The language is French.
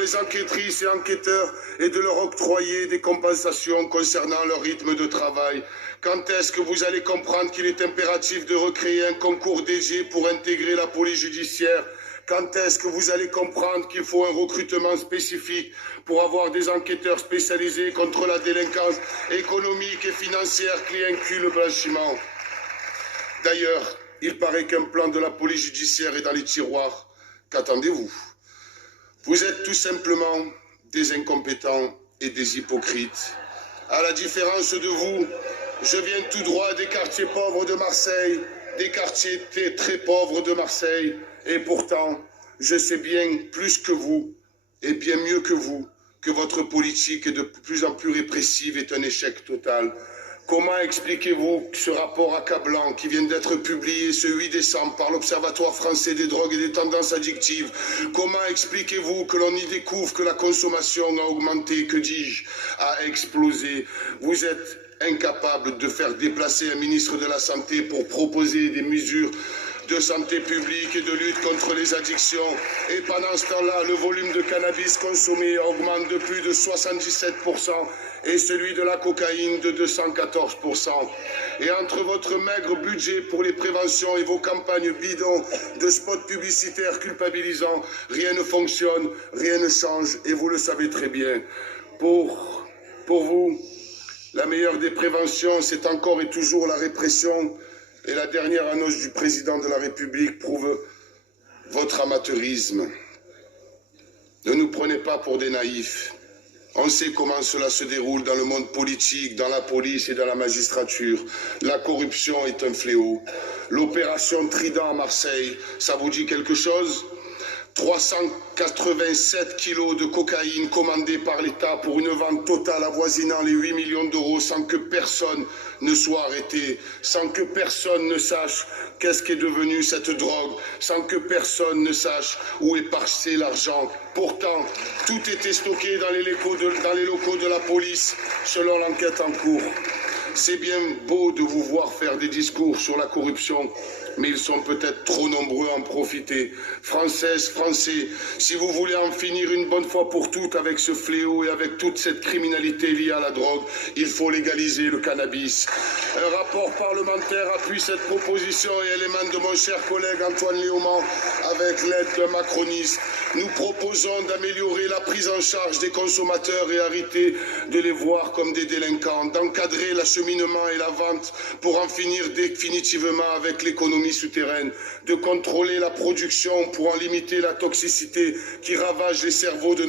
les enquêtrices et enquêteurs et de leur octroyer des compensations concernant leur rythme de travail? Quand est-ce que vous allez comprendre qu'il est impératif de recréer un concours dédié pour intégrer la police judiciaire? Quand est-ce que vous allez comprendre qu'il faut un recrutement spécifique pour avoir des enquêteurs spécialisés contre la délinquance économique et financière qui inclut le blanchiment? D'ailleurs, il paraît qu'un plan de la police judiciaire est dans les tiroirs. Qu'attendez-vous? Vous êtes tout simplement des incompétents et des hypocrites. À la différence de vous, je viens tout droit des quartiers pauvres de Marseille, des quartiers très pauvres de Marseille, et pourtant, je sais bien plus que vous, et bien mieux que vous, que votre politique de plus en plus répressive est un échec total. Comment expliquez-vous ce rapport accablant qui vient d'être publié ce 8 décembre par l'Observatoire français des drogues et des tendances addictives? Comment expliquez-vous que l'on y découvre que la consommation a augmenté, que dis-je, a explosé? Vous êtes incapable de faire déplacer un ministre de la Santé pour proposer des mesures de santé publique et de lutte contre les addictions. Et pendant ce temps-là, le volume de cannabis consommé augmente de plus de 77% et celui de la cocaïne de 214%. Et entre votre maigre budget pour les préventions et vos campagnes bidons de spots publicitaires culpabilisants, rien ne fonctionne, rien ne change et vous le savez très bien. Pour vous, la meilleure des préventions, c'est encore et toujours la répression. Et la dernière annonce du président de la République prouve votre amateurisme. Ne nous prenez pas pour des naïfs. On sait comment cela se déroule dans le monde politique, dans la police et dans la magistrature. La corruption est un fléau. L'opération Trident à Marseille, ça vous dit quelque chose ? 387 kilos de cocaïne commandée par l'État pour une vente totale avoisinant les 8 millions d'euros sans que personne ne soit arrêté, sans que personne ne sache qu'est-ce qu'est devenu cette drogue, sans que personne ne sache où est passé l'argent. Pourtant, tout était stocké dans les locaux de la police, selon l'enquête en cours. C'est bien beau de vous voir faire des discours sur la corruption, mais ils sont peut-être trop nombreux à en profiter. Françaises, Français, si vous voulez en finir une bonne fois pour toutes avec ce fléau et avec toute cette criminalité liée à la drogue, il faut légaliser le cannabis. Un rapport parlementaire appuie cette proposition et elle émane de mon cher collègue Antoine Léaumont avec l'aide d'un macroniste. Nous proposons d'améliorer la prise en charge des consommateurs et arrêter de les voir comme des délinquants, d'encadrer l'acheminement et la vente pour en finir définitivement avec l'économie souterraine, de contrôler la production pour en limiter la toxicité qui ravage les cerveaux de